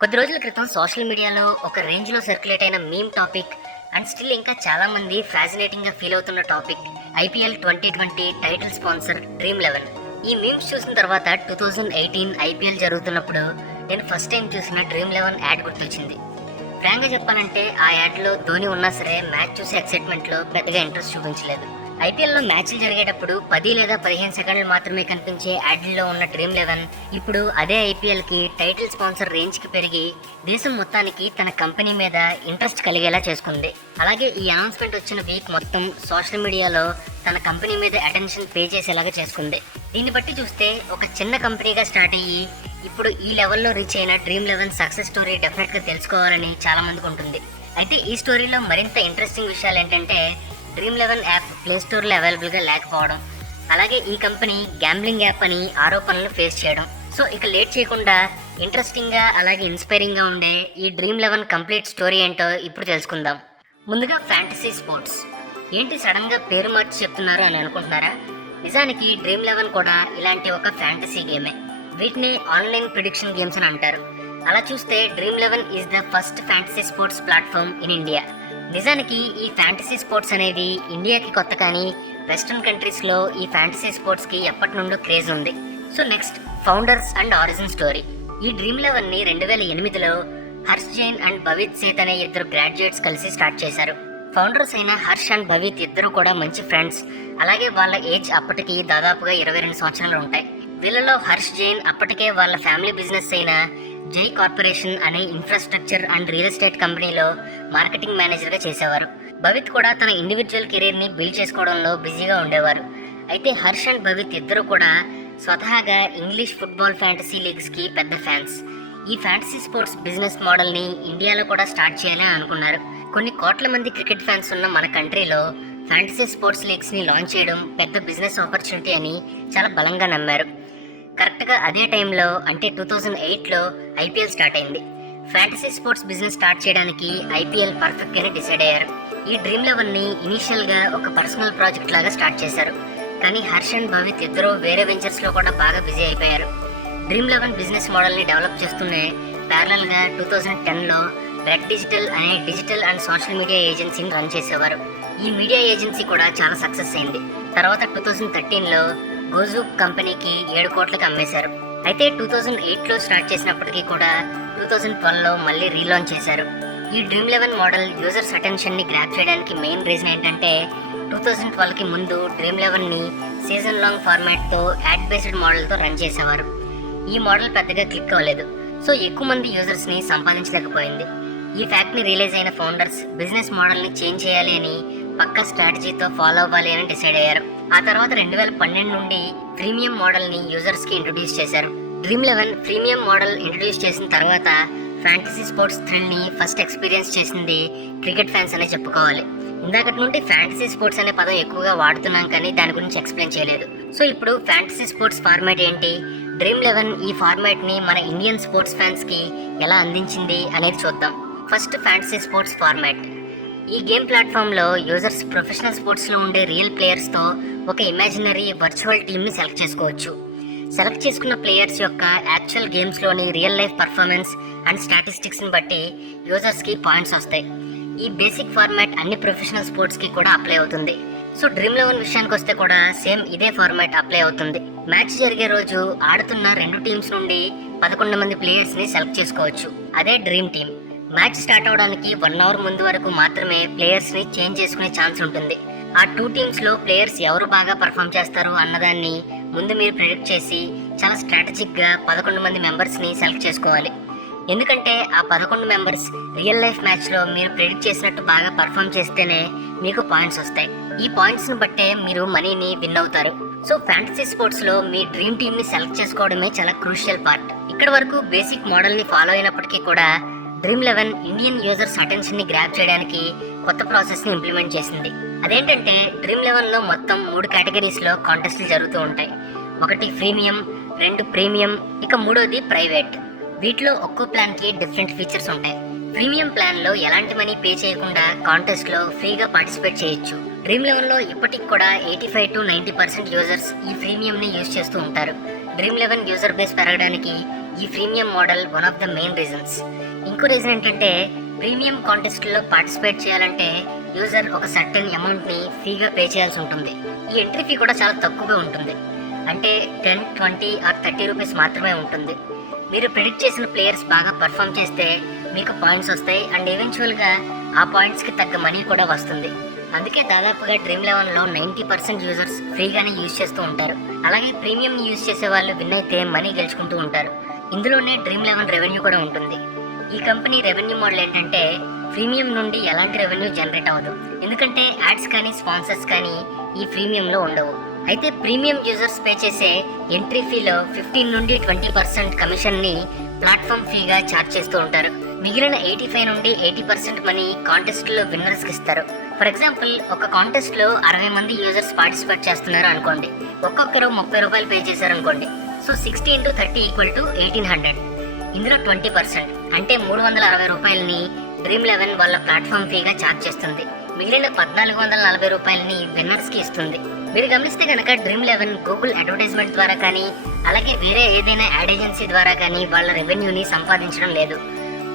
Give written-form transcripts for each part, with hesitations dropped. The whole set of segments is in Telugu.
కొద్ది రోజుల క్రితం సోషల్ మీడియాలో ఒక రేంజ్లో సర్క్యులేట్ అయిన మీమ్ టాపిక్ అండ్ స్టిల్ ఇంకా చాలా మంది ఫ్యాసినేటింగ్గా ఫీల్ అవుతున్న టాపిక్ IPL 2020 టైటిల్ స్పాన్సర్ డ్రీమ్11. ఈ మీమ్స్ చూసిన తర్వాత 2018 IPL జరుగుతున్నప్పుడు నేను ఫస్ట్ టైం చూసిన డ్రీమ్11 యాడ్ గుర్తొచ్చింది. ఫ్రాంక్గా చెప్పాలంటే ఆ యాడ్లో ధోని ఉన్నా సరే మ్యాచ్ చూసే ఎక్సైట్మెంట్లో పెద్దగా ఇంట్రెస్ట్ చూపించలేదు. IPLలో మ్యాచ్లు జరిగేటప్పుడు 10 లేదా 15 సెకండ్లు మాత్రమే కనిపించే యాడ్లలో ఉన్న డ్రీమ్11 ఇప్పుడు అదే IPLకి టైటిల్ స్పాన్సర్ రేంజ్కి పెరిగి దేశం మొత్తానికి తన కంపెనీ మీద ఇంట్రెస్ట్ కలిగేలా చేసుకుంది. అలాగే ఈ అనౌన్స్మెంట్ వచ్చిన వీక్ మొత్తం సోషల్ మీడియాలో తన కంపెనీ మీద అటెన్షన్ పే చేసేలాగా చేసుకుంది. దీన్ని బట్టి చూస్తే ఒక చిన్న కంపెనీగా స్టార్ట్ అయ్యి ఇప్పుడు ఈ లెవెల్లో రీచ్ అయిన డ్రీమ్11 సక్సెస్ స్టోరీ డెఫినెట్గా తెలుసుకోవాలని చాలా మందికి ఉంటుంది. అయితే ఈ స్టోరీలో మరింత ఇంట్రెస్టింగ్ విషయాలు ఏంటంటే డ్రీమ్11 యాప్ ప్లే స్టోర్లో అవైలబుల్గా లేకపోవడం, అలాగే ఈ కంపెనీ గ్యాంబ్లింగ్ యాప్ అని ఆరోపణలను ఫేస్ చేయడం. సో ఇక లేట్ చేయకుండా ఇంట్రెస్టింగ్గా అలాగే ఇన్స్పైరింగ్గా ఉండే ఈ డ్రీమ్11 కంప్లీట్ స్టోరీ ఏంటో ఇప్పుడు తెలుసుకుందాం. ముందుగా ఫ్యాంటసీ స్పోర్ట్స్ ఏంటి సడన్గా పేరు మార్చి చెప్తున్నారు అని అనుకుంటున్నారా? నిజానికి డ్రీమ్11 కూడా ఇలాంటి ఒక ఫ్యాంటసీ గేమే. వీటిని ఆన్లైన్ ప్రిడిక్షన్ గేమ్స్ అని అంటారు. అలా చూస్తే Dream eleven is the first fantasy sports platform in India. నిజానికి ఈ ఫ్యాంటసీ స్పోర్ట్స్ అనేది ఇండియాకి కొత్త, కానీ వెస్ట్రన్ కంట్రీస్లో ఈ ఫ్యాంటసీ స్పోర్ట్స్కి ఎప్పటి నుండో క్రేజ్ ఉంది. So next founders and origin story. ఈ డ్రీమ్11ని 2008లో హర్ష్ జైన్ అండ్ భవిత్ సేత్ అనే ఇద్దరు గ్రాడ్యుయేట్స్ కలిసి స్టార్ట్ చేశారు. ఫౌండర్స్ అయిన హర్ష్ అండ్ భవిత్ ఇద్దరు కూడా మంచి ఫ్రెండ్స్. అలాగే వాళ్ళ ఏజ్ అప్పటికి దాదాపుగా 22 సంవత్సరాలు ఉంటాయి. వీళ్ళలో హర్ష్ జైన్ అప్పటికే వాళ్ళ ఫ్యామిలీ బిజినెస్ అయిన జై కార్పొరేషన్ అనే ఇన్ఫ్రాస్ట్రక్చర్ అండ్ రియల్ ఎస్టేట్ కంపెనీలో మార్కెటింగ్ మేనేజర్గా చేసేవారు. భవిత్ కూడా తన ఇండివిజువల్ కెరీర్ని బిల్డ్ చేసుకోవడంలో బిజీగా ఉండేవారు. అయితే హర్ష్ అండ్ భవిత్ ఇద్దరు కూడా స్వతహాగా ఇంగ్లీష్ ఫుట్బాల్ ఫ్యాంటసీ లీగ్స్కి పెద్ద ఫ్యాన్స్. ఈ ఫ్యాంటసీ స్పోర్ట్స్ బిజినెస్ మోడల్ని ఇండియాలో కూడా స్టార్ట్ చేయాలని అనుకున్నారు. కొన్ని కోట్ల మంది క్రికెట్ ఫ్యాన్స్ ఉన్న మన కంట్రీలో ఫ్యాంటసీ స్పోర్ట్స్ లీగ్స్ని లాంచ్ చేయడం పెద్ద బిజినెస్ ఆపర్చునిటీ అని చాలా బలంగా నమ్మారు. కరెక్ట్గా అదే టైంలో అంటే 2008లో IPL స్టార్ట్ అయింది. ఫ్యాంటసీ స్పోర్ట్స్ బిజినెస్ స్టార్ట్ చేయడానికి IPL పర్ఫెక్ట్ అని డిసైడ్ అయ్యారు. ఈ డ్రీమ్11ని ఇనీషియల్గా ఒక పర్సనల్ ప్రాజెక్ట్ లాగా స్టార్ట్ చేశారు. కానీ హర్ష్ అండ్ భవిత్ ఇద్దరు వేరే వెంచర్స్లో కూడా బాగా బిజీ అయిపోయారు. డ్రీమ్11 బిజినెస్ మోడల్ని డెవలప్ చేస్తూనే ప్యారలల్గా 2010లో రెడ్ డిజిటల్ అనే డిజిటల్ అండ్ సోషల్ మీడియా ఏజెన్సీని రన్ చేసేవారు. ఈ మీడియా ఏజెన్సీ కూడా చాలా సక్సెస్ అయింది. తర్వాత 2013లో గోజూ కంపెనీకి 7 కోట్లకు అమ్మేశారు. అయితే 2008లో స్టార్ట్ చేసినప్పటికీ కూడా 2012లో మళ్ళీ రీలాంచ్ చేశారు. ఈ డ్రీమ్11 మోడల్ యూజర్స్ అటెన్షన్ని గ్రాప్ చేయడానికి మెయిన్ రీజన్ ఏంటంటే 2012కి ముందు డ్రీమ్11ని సీజన్ లాంగ్ ఫార్మాట్తో యాడ్ బేస్డ్ మోడల్తో రన్ చేసేవారు. ఈ మోడల్ పెద్దగా క్లిక్ అవ్వలేదు. సో ఎక్కువ మంది యూజర్స్ని సంపాదించలేకపోయింది. ఈ ఫ్యాక్ట్ని రియలైజ్ అయిన ఫౌండర్స్ బిజినెస్ మోడల్ని చేంజ్ చేయాలి అని పక్కా స్ట్రాటజీతో ఫాలో అవ్వాలి అని డిసైడ్ అయ్యారు. ఆ తర్వాత 2012 నుండి ప్రీమియం మోడల్ని యూజర్స్కి ఇంట్రొడ్యూస్ చేశారు. డ్రీమ్11 ప్రీమియం మోడల్ ఇంట్రొడ్యూస్ చేసిన తర్వాత ఫ్యాంటసీ స్పోర్ట్స్ థ్రిల్ని ఫస్ట్ ఎక్స్పీరియన్స్ చేసింది క్రికెట్ ఫ్యాన్స్ అనే చెప్పుకోవాలి. ఇందాకటి నుండి ఫ్యాంటసీ స్పోర్ట్స్ అనే పదం ఎక్కువగా వాడుతున్నాం, కానీ దాని గురించి ఎక్స్ప్లెయిన్ చేయలేదు. సో ఇప్పుడు ఫ్యాంటసీ స్పోర్ట్స్ ఫార్మాట్ ఏంటి, డ్రీమ్11 ఈ ఫార్మాట్ని మన ఇండియన్ స్పోర్ట్స్ ఫ్యాన్స్కి ఎలా అందించింది అనేది చూద్దాం. First fantasy sports format. ఈ గేమ్ ప్లాట్ఫామ్లో యూజర్స్ ప్రొఫెషనల్ స్పోర్ట్స్లో ఉండే రియల్ ప్లేయర్స్తో ఒక ఇమాజినరీ వర్చువల్ టీమ్ని సెలెక్ట్ చేసుకోవచ్చు. సెలెక్ట్ చేసుకున్న ప్లేయర్స్ యొక్క యాక్చువల్ గేమ్స్లోని రియల్ లైఫ్ పర్ఫార్మెన్స్ అండ్ స్టాటిస్టిక్స్ని బట్టి యూజర్స్కి పాయింట్స్ వస్తాయి. ఈ బేసిక్ ఫార్మాట్ అన్ని ప్రొఫెషనల్ స్పోర్ట్స్కి కూడా అప్లై అవుతుంది. సో డ్రీమ్11 విషయానికి వస్తే కూడా సేమ్ ఇదే ఫార్మాట్ అప్లై అవుతుంది. మ్యాచ్ జరిగే రోజు ఆడుతున్న 2 టీమ్స్ నుండి 11 మంది ప్లేయర్స్ని సెలెక్ట్ చేసుకోవచ్చు. అదే డ్రీమ్ టీమ్. మ్యాచ్ స్టార్ట్ అవడానికి 1 అవర్ ముందు వరకు మాత్రమే ప్లేయర్స్ని చేంజ్ చేసుకునే ఛాన్స్ ఉంటుంది. ఆ 2 టీమ్స్లో ప్లేయర్స్ ఎవరు బాగా పర్ఫామ్ చేస్తారు అన్నదాన్ని ముందు మీరు ప్రెడిక్ట్ చేసి చాలా స్ట్రాటజిక్గా 11 మంది మెంబర్స్ని సెలెక్ట్ చేసుకోవాలి. ఎందుకంటే ఆ 11 మెంబర్స్ రియల్ లైఫ్ మ్యాచ్లో మీరు ప్రెడిక్ట్ చేసినట్టు బాగా పర్ఫామ్ చేస్తేనే మీకు పాయింట్స్ వస్తాయి. ఈ పాయింట్స్ని బట్టే మీరు మనీని విన్ అవుతారు. సో ఫ్యాంటసీ స్పోర్ట్స్లో మీ డ్రీమ్ టీమ్ని సెలెక్ట్ చేసుకోవడమే చాలా క్రూషియల్ పార్ట్. ఇక్కడ వరకు బేసిక్ మోడల్ని ఫాలో అయినప్పటికీ కూడా డ్రీమ్11 ఇండియన్ యూజర్స్ అటెన్షన్ని గ్రాప్ చేయడానికి కొత్త ప్రాసెస్ని ఇంప్లిమెంట్ చేసింది. అదేంటంటే డ్రీమ్11లో మొత్తం 3 కేటగిరీస్లో కాంటెస్ట్లు జరుగుతూ ఉంటాయి. 1 ప్రీమియం, 2 ప్రీమియం, ఇక 3వది ప్రైవేట్. వీటిలో ఒక్కో ప్లాన్కి డిఫరెంట్ ఫీచర్స్ ఉంటాయి. ప్రీమియం ప్లాన్లో ఎలాంటి మనీ పే చేయకుండా కాంటెస్ట్లో ఫ్రీగా పార్టిసిపేట్ చేయొచ్చు. డ్రీమ్ 11లో ఇప్పటికి కూడా 85 to 90% యూజర్స్ ఈ ప్రీమియంని యూజ్ చేస్తూ ఉంటారు. డ్రీమ్ 11 యూజర్ బేస్ పెరగడానికి ఈ premium model one of the main reasons. ఇంకో రీజన్ ఏంటంటే ప్రీమియం కాంటెస్ట్లో పార్టిసిపేట్ చేయాలంటే యూజర్ ఒక సర్టెన్ అమౌంట్ని ఫ్రీగా పే చేయాల్సి ఉంటుంది. ఈ ఎంట్రీ ఫీ కూడా చాలా తక్కువగా ఉంటుంది, అంటే 10, 20 or 30 రూపీస్ మాత్రమే ఉంటుంది. మీరు ప్రిడిక్ట్ చేసిన ప్లేయర్స్ బాగా పర్ఫామ్ చేస్తే మీకు పాయింట్స్ వస్తాయి అండ్ ఈవెన్చువల్గా ఆ పాయింట్స్కి తగ్గ మనీ కూడా వస్తుంది. అందుకే దాదాపుగా డ్రీమ్ 11లో 90% యూజర్స్ ఫ్రీగానే యూజ్ చేస్తూ ఉంటారు. అలాగే ప్రీమియం యూజ్ చేసే వాళ్ళు విన్ అయితే మనీ గెలుచుకుంటూ ఉంటారు. ఇందులోనే డ్రీమ్ 11 రెవెన్యూ కూడా ఉంటుంది. ఈ కంపెనీ రెవెన్యూ మోడల్ ఏంటంటే ప్రీమియం నుండి ఎలాంటి రెవెన్యూ జనరేట్ అవ్వదు, ఎందుకంటే యాడ్స్ కానీ స్పాన్సర్స్ కానీ ఈ ప్రీమియంలో ఉండవు. అయితే ప్రీమియం యూజర్స్ పే చేసే ఎంట్రీ ఫీలో 15 నుండి 20% కమిషన్ని ప్లాట్ఫామ్ ఫీగా ఛార్జ్ చేస్తూ ఉంటారు. మిగిలిన 85 నుండి 80% మనీ కాంటెస్ట్లో విన్నర్స్కి ఇస్తారు. ఫర్ ఎగ్జాంపుల్, ఒక కాంటెస్ట్లో 60 మంది యూజర్స్ పార్టిసిపేట్ చేస్తున్నారు అనుకోండి, ఒక్కొక్కరు 30 రూపాయలు పే చేశారు అనుకోండి. So 60 into 30 = 1800. ఇందులో 20% అంటే 360 రూపాయలని డ్రీమ్ 11 వాళ్ళ ప్లాట్ఫామ్ ఫీగా ఛార్జ్ చేస్తుంది. మిగిలిన 1440 రూపాయలని విన్నర్స్కి ఇస్తుంది. మీరు గమనిస్తే కనుక డ్రీమ్ 11 గూగుల్ అడ్వర్టైజ్మెంట్ ద్వారా కానీ అలాగే వేరే ఏదైనా యాడ్ ఏజెన్సీ ద్వారా కానీ వాళ్ళ రెవెన్యూని సంపాదించడం లేదు.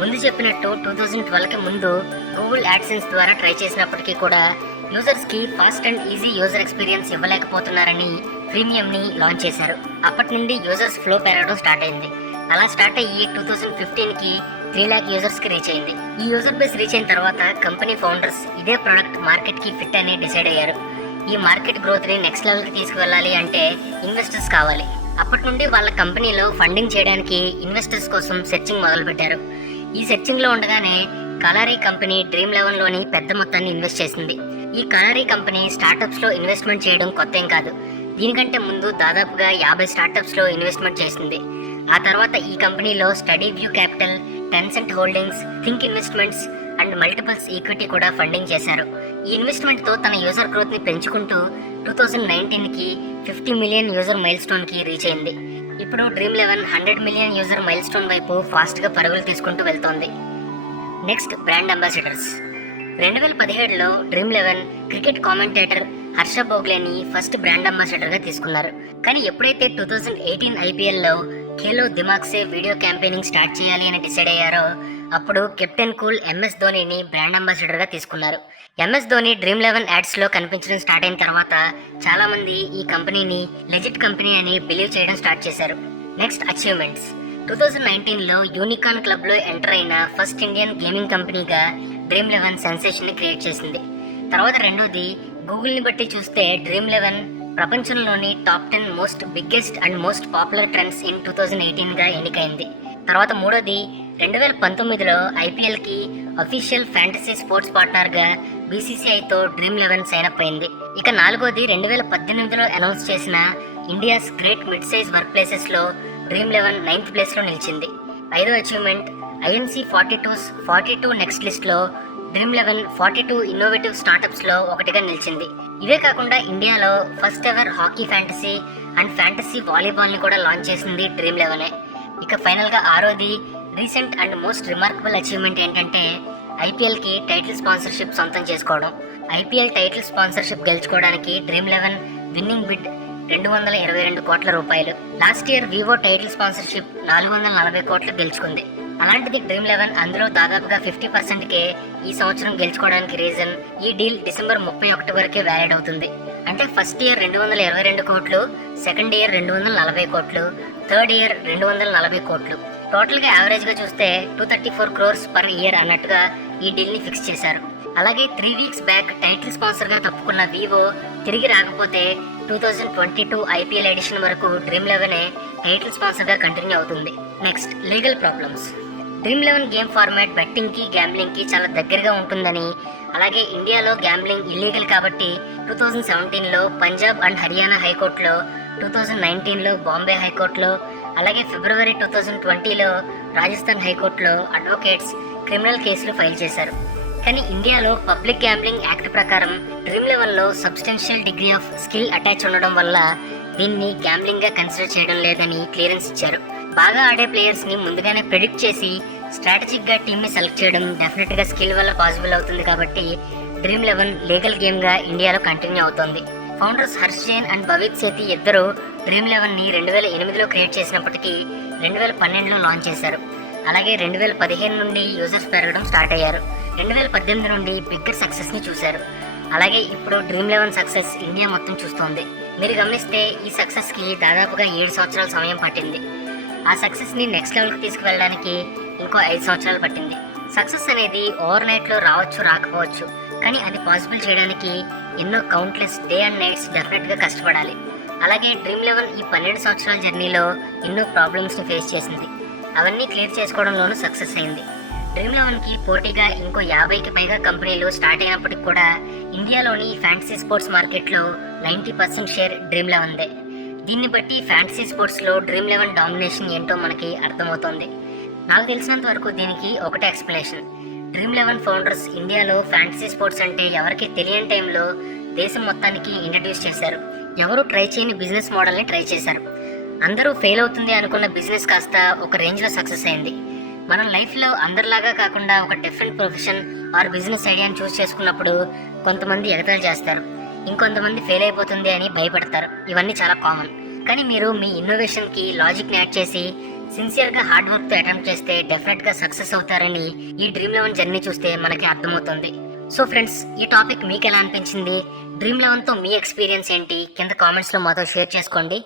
ముందు చెప్పినట్టు 2012కి ముందు గూగుల్ యాడ్సెన్స్ ద్వారా ట్రై చేసినప్పటికీ కూడా యూజర్స్కి fast and easy user experience ఇవ్వలేకపోతున్నారని ప్రీమియంని లాంచ్ చేశారు. అప్పటి నుండి యూజర్స్ ఫ్లో పెరగడం స్టార్ట్ అయింది. అలా స్టార్ట్ అయ్యి 2015కి 3 lakh యూజర్స్కి రీచ్ అయింది. ఈ యూజర్ బేస్ రీచ్ అయిన తర్వాత కంపెనీ ఫౌండర్స్ ఇదే ప్రోడక్ట్ మార్కెట్కి ఫిట్ అని డిసైడ్ అయ్యారు. ఈ మార్కెట్ గ్రోత్ని నెక్స్ట్ లెవెల్కి తీసుకువెళ్ళాలి అంటే ఇన్వెస్టర్స్ కావాలి. అప్పటి నుండి వాళ్ళ కంపెనీలో ఫండింగ్ చేయడానికి ఇన్వెస్టర్స్ కోసం సెర్చింగ్ మొదలుపెట్టారు. ఈ సెర్చింగ్లో ఉండగానే కలారీ కంపెనీ డ్రీమ్ 11లోని పెద్ద మొత్తాన్ని ఇన్వెస్ట్ చేసింది. ఈ కలారీ కంపెనీ స్టార్టప్స్లో ఇన్వెస్ట్మెంట్ చేయడం కొత్త ఏం కాదు. దీనికంటే ముందు దాదాపుగా 50 స్టార్టప్స్లో ఇన్వెస్ట్మెంట్ చేసింది. ఆ తర్వాత ఈ కంపెనీలో Steadview Capital, Tencent Holdings, Think Investments and Multiples Equity కూడా ఫండింగ్ చేశారు. ఈ ఇన్వెస్ట్మెంట్తో తన యూజర్ గ్రోత్ని పెంచుకుంటూ 2019కి 50 మిలియన్ యూజర్ మైల్ స్టోన్కి రీచ్ అయింది. ఇప్పుడు Dream 11 100 million user milestone వైపు ఫాస్ట్గా పరుగులు తీసుకుంటూ వెళ్తోంది. Next, brand ambassadors. 2017లో డ్రీమ్ 11 క్రికెట్ కామెంటేటర్ హర్ష భోగ్లేని ఫస్ట్ బ్రాండ్ అంబాసిడర్గా తీసుకున్నారు. కానీ ఎప్పుడైతే 2018 IPLలో ఖేలో దిమాగ్ సే వీడియో క్యాంపెయినింగ్ స్టార్ట్ చేయాలి అని డిసైడ్ అయ్యారో అప్పుడు కెప్టెన్ కూల్ MS ధోనీని బ్రాండ్ అంబాసిడర్గా తీసుకున్నారు. MS ధోని డ్రీమ్ 11 యాడ్స్లో కనిపించడం స్టార్ట్ అయిన తర్వాత చాలామంది ఈ కంపెనీని లెజిట్ కంపెనీ అని బిలీవ్ చేయడం స్టార్ట్ చేశారు. Next, achievements. 2019లో యూనికార్న్ క్లబ్లో ఎంటర్ అయిన ఫస్ట్ ఇండియన్ గేమింగ్ కంపెనీగా డ్రీమ్ 11 సెన్సేషన్ని క్రియేట్ చేసింది. తర్వాత రెండోది, గూగుల్ని బట్టి చూస్తే డ్రీమ్ 11 ప్రపంచంలోని top 10 most biggest and most popular trends in 2018గా ఎన్నికైంది. తర్వాత మూడోది, 2019లో IPLకి అఫీషియల్ ఫ్యాంటసీ స్పోర్ట్స్ పార్ట్నర్గా BCCIతో డ్రీమ్ 11 సైన్అప్ అయింది. ఇక నాలుగోది, 2018లో అనౌన్స్ చేసిన ఇండియాస్ గ్రేట్ మిడ్ సైజ్ వర్క్ ప్లేసెస్లో డ్రీమ్ 11 9th ప్లేస్లో నిలిచింది. ఐదో అచీవ్మెంట్, INC 42 నెక్స్ట్ లిస్ట్లో డ్రీమ్ 11 42 ఇన్నోవేటివ్ స్టార్టప్స్లో ఒకటిగా నిలిచింది. ఇవే కాకుండా ఇండియాలో first ever hockey fantasy and fantasy వాలీబాల్ని కూడా లాంచ్ చేసింది డ్రీమ్ 11. ఇక ఫైనల్గా ఆరోది, recent and most remarkable achievement ఏంటంటే IPLకి టైటిల్ స్పాన్సర్షిప్ సొంతం చేసుకోవడం. IPL టైటిల్ స్పాన్సర్షిప్ గెలుచుకోవడానికి డ్రీమ్ 11 విన్నింగ్ బిడ్ 222 కోట్ల రూపాయలు. Last year Vivo title sponsorship 440 కోట్లు గెలుచుకుంది. అలాంటిది డ్రీమ్ 11 అందులో దాదాపుగా 50%కే ఈ సంవత్సరం గెలుచుకోవడానికి రీజన్ ఈ డీల్ డిసెంబర్ 31 వరకే వ్యాలిడ్ అవుతుంది. అంటే ఫస్ట్ ఇయర్ 222 కోట్లు, సెకండ్ ఇయర్ 240 కోట్లు, థర్డ్ ఇయర్ 240 కోట్లు. టోటల్గా యావరేజ్గా చూస్తే 234 crores పర్ ఇయర్ అన్నట్టుగా ఈ డీల్ని ఫిక్స్ చేశారు. అలాగే 3 weeks బ్యాక్ టైటిల్ స్పాన్సర్గా తప్పుకున్న వివో తిరిగి రాకపోతే 2022 IPL ఎడిషన్ వరకు డ్రీమ్ 11 టైటిల్ స్పాన్సర్గా కంటిన్యూ అవుతుంది. Next, legal problems. Dream 11 game format బెట్టింగ్కి గ్యాంబ్లింగ్కి చాలా దగ్గరగా ఉంటుందని, అలాగే ఇండియాలో గ్యాంబ్లింగ్ ఇల్లీగల్ కాబట్టి 2017లో పంజాబ్ అండ్ హర్యానా హైకోర్టులో, 2019లో బాంబే హైకోర్టులో, అలాగే ఫిబ్రవరి 2020లో రాజస్థాన్ హైకోర్టులో అడ్వకేట్స్ క్రిమినల్ కేసులు ఫైల్ చేశారు. కానీ ఇండియాలో పబ్లిక్ గ్యాంబ్లింగ్ యాక్ట్ ప్రకారం డ్రీమ్ 11లో substantial degree of skill attach ఉండడం వల్ల దీన్ని గ్యాంబ్లింగ్గా కన్సిడర్ చేయడం లేదని క్లియరెన్స్ ఇచ్చారు. బాగా ఆడే ప్లేయర్స్ని ముందుగానే ప్రెడిక్ట్ చేసి స్ట్రాటజిక్గా టీమ్ని సెలెక్ట్ చేయడం డెఫినెట్గా స్కిల్ వల్ల పాసిబుల్ అవుతుంది కాబట్టి డ్రీమ్ 11 లీగల్ గేమ్గా ఇండియాలో కంటిన్యూ అవుతోంది. ఫౌండర్స్ హర్ష్ జైన్ అండ్ భవిత్ సేతి ఇద్దరు డ్రీమ్ 11ని 2008లో క్రియేట్ చేసినప్పటికీ 2012లో లాంచ్ చేశారు. అలాగే 2015 నుండి యూజర్స్ పెరగడం స్టార్ట్ అయ్యారు. 2018 నుండి బిగ్గర్ సక్సెస్ని చూశారు. అలాగే ఇప్పుడు డ్రీమ్ 11 సక్సెస్ ఇండియా మొత్తం చూస్తోంది. మీరు గమనిస్తే ఈ సక్సెస్కి దాదాపుగా 7 సంవత్సరాల సమయం పట్టింది. ఆ సక్సెస్ని నెక్స్ట్ లెవెల్కి తీసుకువెళ్ళడానికి ఇంకో 5 సంవత్సరాలు పట్టింది. సక్సెస్ అనేది ఓవర్ నైట్లో రావచ్చు రాకపోవచ్చు, కానీ అది పాసిబుల్ చేయడానికి ఎన్నో కౌంట్లెస్ డే అండ్ నైట్స్ డెఫినెట్గా కష్టపడాలి. అలాగే డ్రీమ్ 11 ఈ 12 సంవత్సరాల జర్నీలో ఎన్నో ప్రాబ్లమ్స్ని ఫేస్ చేసింది. అవన్నీ క్లియర్ చేసుకోవడంలోనూ సక్సెస్ అయింది. డ్రీమ్ 11కి పోటీగా ఇంకో 50కి పైగా కంపెనీలు స్టార్ట్ అయినప్పటికి కూడా ఇండియాలోని ఫ్యాంటసీ స్పోర్ట్స్ మార్కెట్లో 90% షేర్ డ్రీమ్ 11దే. దీన్ని బట్టి ఫ్యాంటసీ స్పోర్ట్స్లో డ్రీమ్ 11 డామినేషన్ ఏంటో మనకి అర్థమవుతోంది. నాకు తెలిసినంత వరకు దీనికి ఒకటే ఎక్స్ప్లెనేషన్. డ్రీమ్ 11 ఫౌండర్స్ ఇండియాలో ఫ్యాంటసీ స్పోర్ట్స్ అంటే ఎవరికి తెలియని టైంలో దేశం మొత్తానికి ఇంట్రడ్యూస్ చేశారు. ఎవరు ట్రై చేయని బిజినెస్ మోడల్ని ట్రై చేశారు. అందరూ ఫెయిల్ అవుతుంది అనుకున్న బిజినెస్ కాస్త ఒక రేంజ్లో సక్సెస్ అయింది. మన లైఫ్లో అందరిలాగా కాకుండా ఒక డిఫరెంట్ ప్రొఫెషన్ ఆర్ బిజినెస్ ఐడియాని చూస్ చేసుకున్నప్పుడు కొంతమంది ఎగతాళి చేస్తారు, ఇంకొంతమంది ఫెయిల్ అయిపోతుంది అని భయపడతారు. ఇవన్నీ చాలా కామన్. కానీ మీరు మీ ఇన్నోవేషన్కి లాజిక్ని యాడ్ చేసి సిన్సియర్గా హార్డ్ వర్క్తో అటెంప్ట్ చేస్తే డెఫినెట్గా సక్సెస్ అవుతారని ఈ డ్రీమ్ 11 జర్నీ చూస్తే మనకి అర్థమవుతుంది. సో ఫ్రెండ్స్, ఈ టాపిక్ మీకు ఎలా అనిపించింది? డ్రీమ్ 11తో మీ ఎక్స్పీరియన్స్ ఏంటి? కింద కామెంట్స్లో మాతో షేర్ చేసుకోండి.